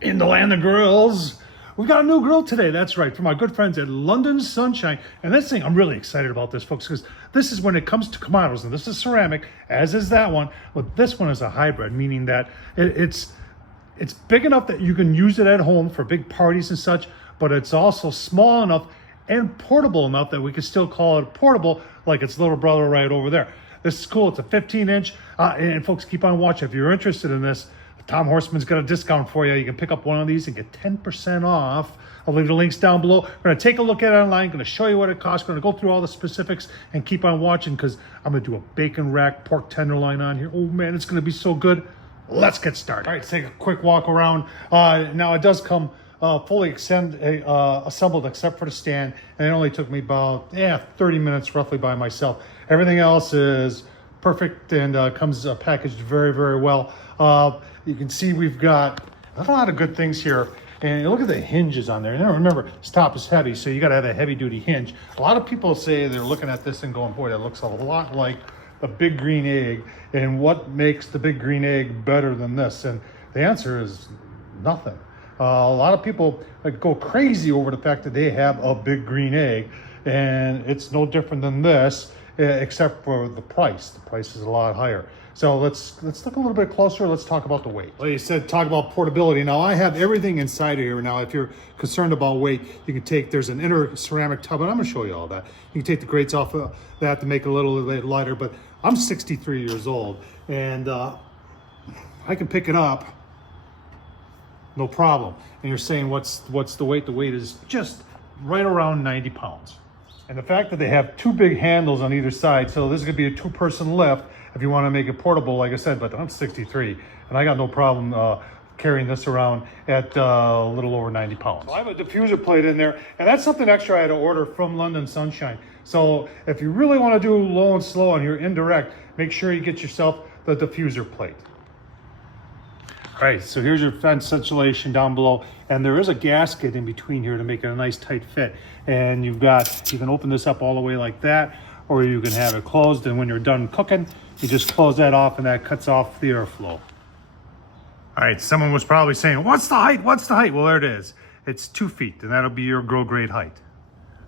In the land of grills, we got a new grill today. That's right, from our good friends at London Sunshine. And this thing, I'm really excited about this, folks, because this is when it comes to Kamados, and this is ceramic, as is that one, but this one is a hybrid, meaning that it's big enough that you can use it at home for big parties and such, but it's also small enough and portable enough that we can still call it portable, like its little brother right over there. This is cool. It's a 15-inch, and folks, keep on watching. If you're interested in this, Tom Horsman's got a discount for you. You can pick up one of these and get 10% off. I'll leave the links down below. We're going to take a look at it online. Going to show you what it costs. Going to go through all the specifics and keep on watching because I'm going to do a bacon rack pork tenderloin on here. Oh, man, it's going to be so good. Let's get started. All right, let's take a quick walk around. Now, it does come fully assembled except for the stand, and it only took me about 30 minutes roughly by myself. Everything else is perfect and comes packaged very, very well. You can see we've got a lot of good things here. And look at the hinges on there. Now remember, this top is heavy, so you got to have a heavy-duty hinge. A lot of people say they're looking at this and going, boy, that looks a lot like a big green egg. And what makes the big green egg better than this? And the answer is nothing. A lot of people go crazy over the fact that they have a big green egg, and it's no different than this, except for the price. The price is a lot higher. So let's look a little bit closer. Let's talk about the weight. Like you said, talk about portability. Now I have everything inside of here. Now, if you're concerned about weight, you can take, there's an inner ceramic tub, and I'm gonna show you all that. You can take the grates off of that to make it a little bit lighter, but I'm 63 years old, and I can pick it up, no problem. And you're saying, what's the weight? The weight is just right around 90 pounds. And the fact that they have two big handles on either side, so this could be a two-person lift if you want to make it portable, like I said, but I'm 63, and I got no problem carrying this around at a little over 90 pounds. So I have a diffuser plate in there, and that's something extra I had to order from London Sunshine. So if you really want to do low and slow and you're indirect, make sure you get yourself the diffuser plate. All right, so here's your fence insulation down below, and there is a gasket in between here to make it a nice tight fit. And you can open this up all the way like that, or you can have it closed, and when you're done cooking, you just close that off, and that cuts off the airflow. All right, someone was probably saying, what's the height? What's the height? Well, there it is. It's 2 feet, and that'll be your grill grade height.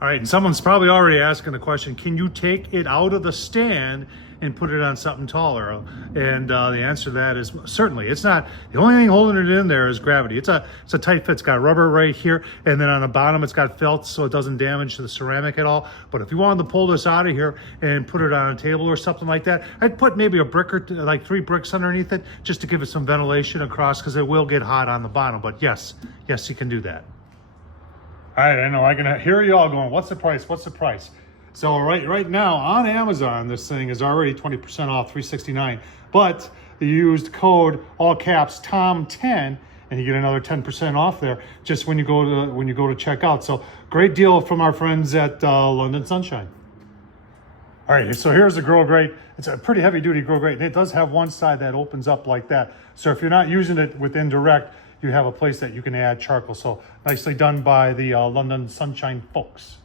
All right, and someone's probably already asking the question, can you take it out of the stand and put it on something taller? And the answer to that is certainly. It's not, the only thing holding it in there is gravity. It's a tight fit. It's got rubber right here, and then on the bottom it's got felt so it doesn't damage the ceramic at all. But if you wanted to pull this out of here and put it on a table or something like that, I'd put maybe a brick or like 3 bricks underneath it just to give it some ventilation across, because it will get hot on the bottom. But yes, you can do that. All right, I know I can hear you all going, what's the price? What's the price? So right now on Amazon, this thing is already 20% off, $369. But you used code all caps TOM10, and you get another 10% off there just when you go to check out. So great deal from our friends at London Sunshine. All right, so here's the grill grate. It's a pretty heavy duty grill grate, and it does have one side that opens up like that. So if you're not using it with indirect, you have a place that you can add charcoal. So nicely done by the London Sunshine folks.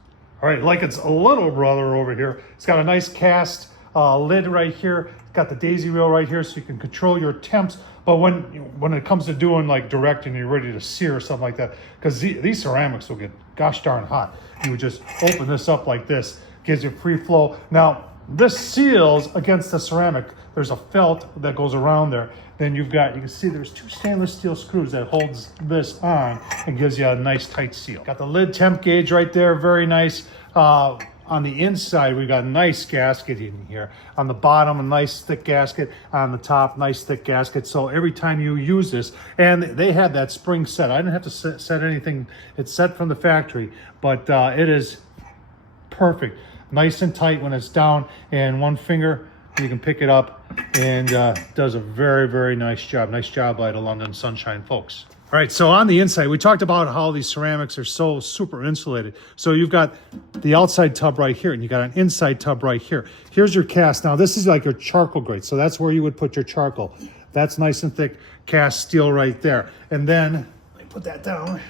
All right, like its a little brother over here. It's got a nice cast lid right here. It's got the daisy wheel right here so you can control your temps. But when it comes to doing like direct and you're ready to sear or something like that, because these ceramics will get gosh darn hot, you would just open this up like this. Gives you free flow. Now, this seals against the ceramic. There's a felt that goes around there. Then you can see there's 2 stainless steel screws that holds this on and gives you a nice tight seal. Got the lid temp gauge right there, very nice. On the inside, we've got a nice gasket in here. On the bottom, a nice thick gasket. On the top, nice thick gasket. So every time you use this, and they had that spring set. I didn't have to set anything. It's set from the factory, but it is perfect. Nice and tight when it's down, and one finger, you can pick it up, and does a very, very nice job. Nice job by the London Sunshine folks. All right, so on the inside, we talked about how these ceramics are so super insulated. So you've got the outside tub right here, and you got an inside tub right here. Here's your cast. Now, this is like your charcoal grate, so that's where you would put your charcoal. That's nice and thick cast steel right there. And then, let me put that down.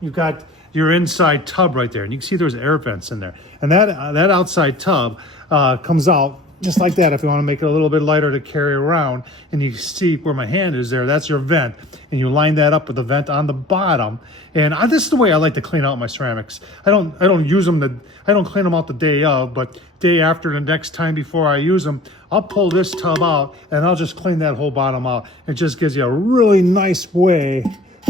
You've got your inside tub right there, and you can see there's air vents in there. And that outside tub comes out just like that. If you want to make it a little bit lighter to carry around, and you see where my hand is there, that's your vent, and you line that up with the vent on the bottom. And this is the way I like to clean out my ceramics. I don't use them I don't clean them out the day of, but day after, the next time before I use them, I'll pull this tub out and I'll just clean that whole bottom out. It just gives you a really nice way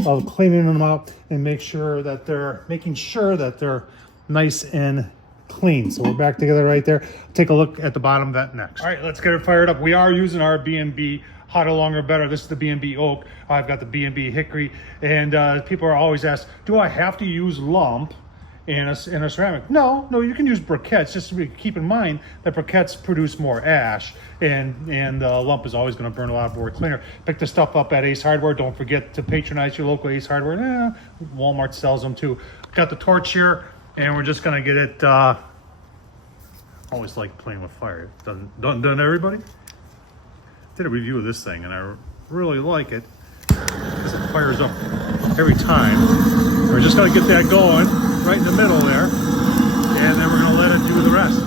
of cleaning them out and making sure that they're nice and clean. So we're back together right there. Take a look at the bottom vent next. All right, let's get it fired up. We are using our B&B hotter, longer, better. This is the B&B oak. I've got the B&B hickory, and people are always asked, do I have to use lump in a ceramic? No, you can use briquettes. Just keep in mind that briquettes produce more ash, and lump is always going to burn a lot more cleaner. Pick the stuff up at Ace Hardware. Don't forget to patronize your local Ace Hardware. Walmart sells them too. Got the torch here, and we're just going to get it. Always like playing with fire. Done everybody? Did a review of this thing, and I really like it because it fires up every time. We're just going to get that going right in the middle there, and then we're going to let it do the rest.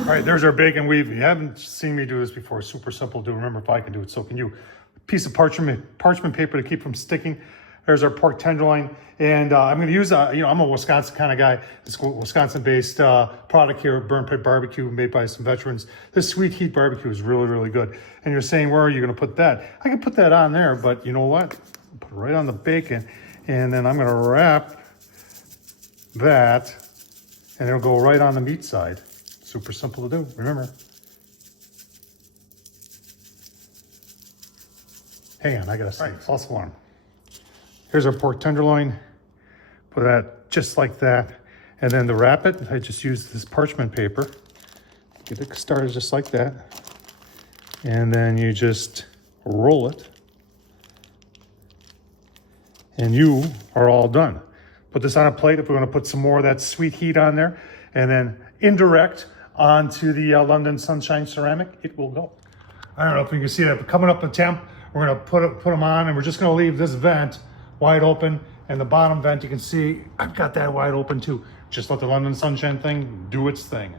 All right, there's our bacon weave. If you haven't seen me do this before, it's super simple to do. Remember, if I can do it, so can you. Piece of parchment paper to keep from sticking. There's our pork tenderloin, and I'm going to use I'm a Wisconsin kind of guy. This Wisconsin-based product here, Burn Pit Barbecue, made by some veterans. This sweet heat barbecue is really, really good. And you're saying, where are you going to put that? I can put that on there, but you know what? Put it right on the bacon, and then I'm going to wrap that, and it'll go right on the meat side. Super simple to do. Remember. Hang on, I got to say, false alarm. Here's our pork tenderloin. Put that just like that. And then to wrap it, I just use this parchment paper. Get it started just like that. And then you just roll it. And you are all done. Put this on a plate if we're going to put some more of that sweet heat on there. And then indirect onto the London Sunshine ceramic, it will go. I don't know if you can see that, but coming up the temp, we're going to put them on, and we're just going to leave this vent wide open, and the bottom vent, you can see I've got that wide open too. Just let the London Sunshine thing do its thing.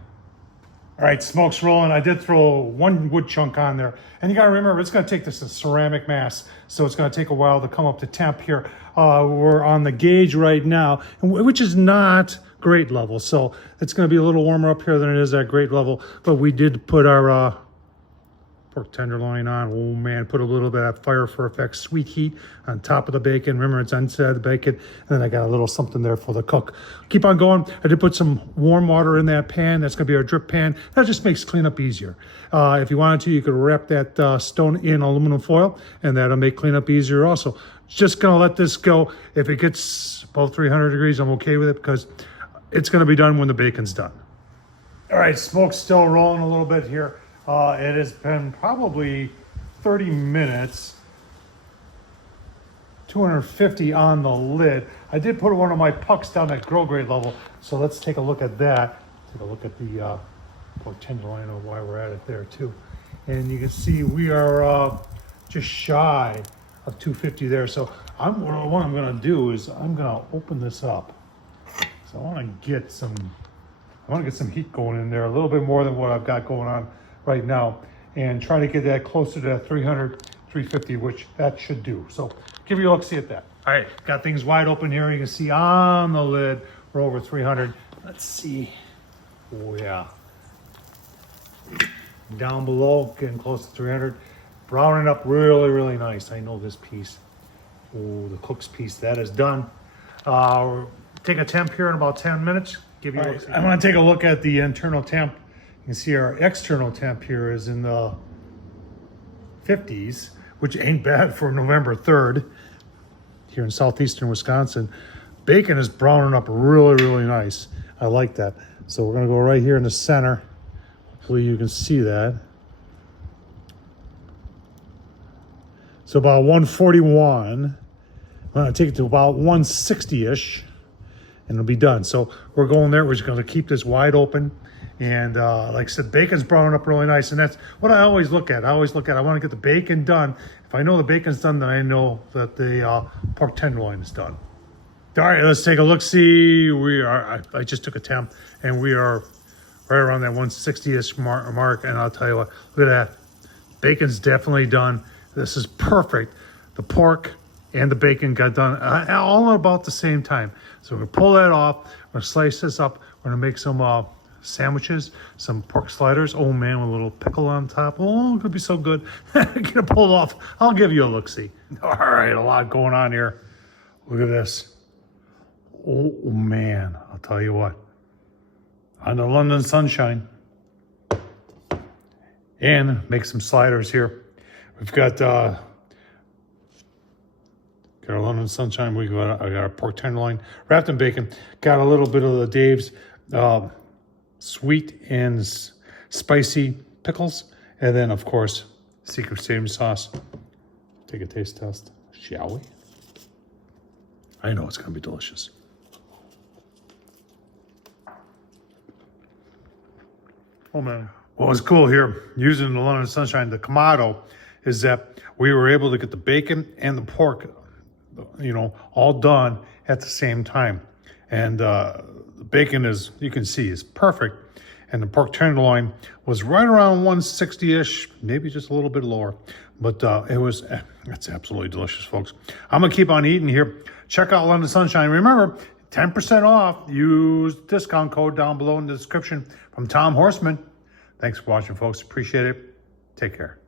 All right, smoke's rolling. I did throw one wood chunk on there, and you gotta remember, it's gonna take this a ceramic mass, so it's gonna take a while to come up to temp here. We're on the gauge right now, which is not grade level, so it's gonna be a little warmer up here than it is at grade level, but we did put our pork tenderloin on. Oh man, put a little bit of fire for effect, sweet heat on top of the bacon. Remember, it's inside the bacon, and then I got a little something there for the cook. Keep on going. I did put some warm water in that pan. That's gonna be our drip pan. That just makes cleanup easier. If you wanted to, you could wrap that stone in aluminum foil, and that'll make cleanup easier also. Just gonna let this go. If it gets above 300 degrees, I'm okay with it because it's gonna be done when the bacon's done. All right, smoke's still rolling a little bit here. It has been probably 30 minutes, 250 on the lid. I did put one of my pucks down at grill grade level, so let's take a look at that. Take a look at the pork tenderloin of why we're at it there too. And you can see we are just shy of 250 there. So what I'm gonna do is I'm gonna open this up. So I wanna get some heat going in there, a little bit more than what I've got going on right now, and try to get that closer to 300, 350, which that should do. So give you a look, see at that. All right, got things wide open here. You can see on the lid, we're over 300. Let's see. Oh yeah. Down below, getting close to 300. Browning up really, really nice. I know this piece. Oh, the cook's piece, that is done. Take a temp here in about 10 minutes. Give you a look. I want to take a look at the internal temp. You can see our external temp here is in the 50s, which ain't bad for November 3rd here in southeastern Wisconsin. Bacon is browning up really, really nice. I like that. So we're gonna go right here in the center. Hopefully you can see that. So about 141. I'm gonna take it to about 160-ish, and it'll be done. So we're going there. We're just gonna keep this wide open. And like I said, bacon's browning up really nice, and that's what I always look at. I want to get the bacon done. If I know the bacon's done, then I know that the pork tenderloin is done. All right, let's take a look. See, I just took a temp, and we are right around that 160-ish mark. And I'll tell you what, look at that. Bacon's definitely done. This is perfect. The pork and the bacon got done all about the same time. So we're gonna pull that off. We're gonna slice this up. We're gonna make some sandwiches, some pork sliders. Oh man, with a little pickle on top. Oh, it could be so good. Get it pulled off. I'll give you a look-see. All right, a lot going on here. Look at this. Oh man, I'll tell you what. On the London Sunshine. And make some sliders here. We've got our London Sunshine. I got our pork tenderloin wrapped in bacon. Got a little bit of the Dave's sweet and spicy pickles. And then, of course, secret saving sauce. Take a taste test, shall we? I know it's going to be delicious. Oh, man. What was cool here, using the London Sunshine, the Kamado, is that we were able to get the bacon and the pork, all done at the same time. And the bacon is, you can see, is perfect. And the pork tenderloin was right around 160-ish, maybe just a little bit lower. But it's absolutely delicious, folks. I'm going to keep on eating here. Check out London Sunshine. Remember, 10% off. Use discount code down below in the description from Tom Horsman. Thanks for watching, folks. Appreciate it. Take care.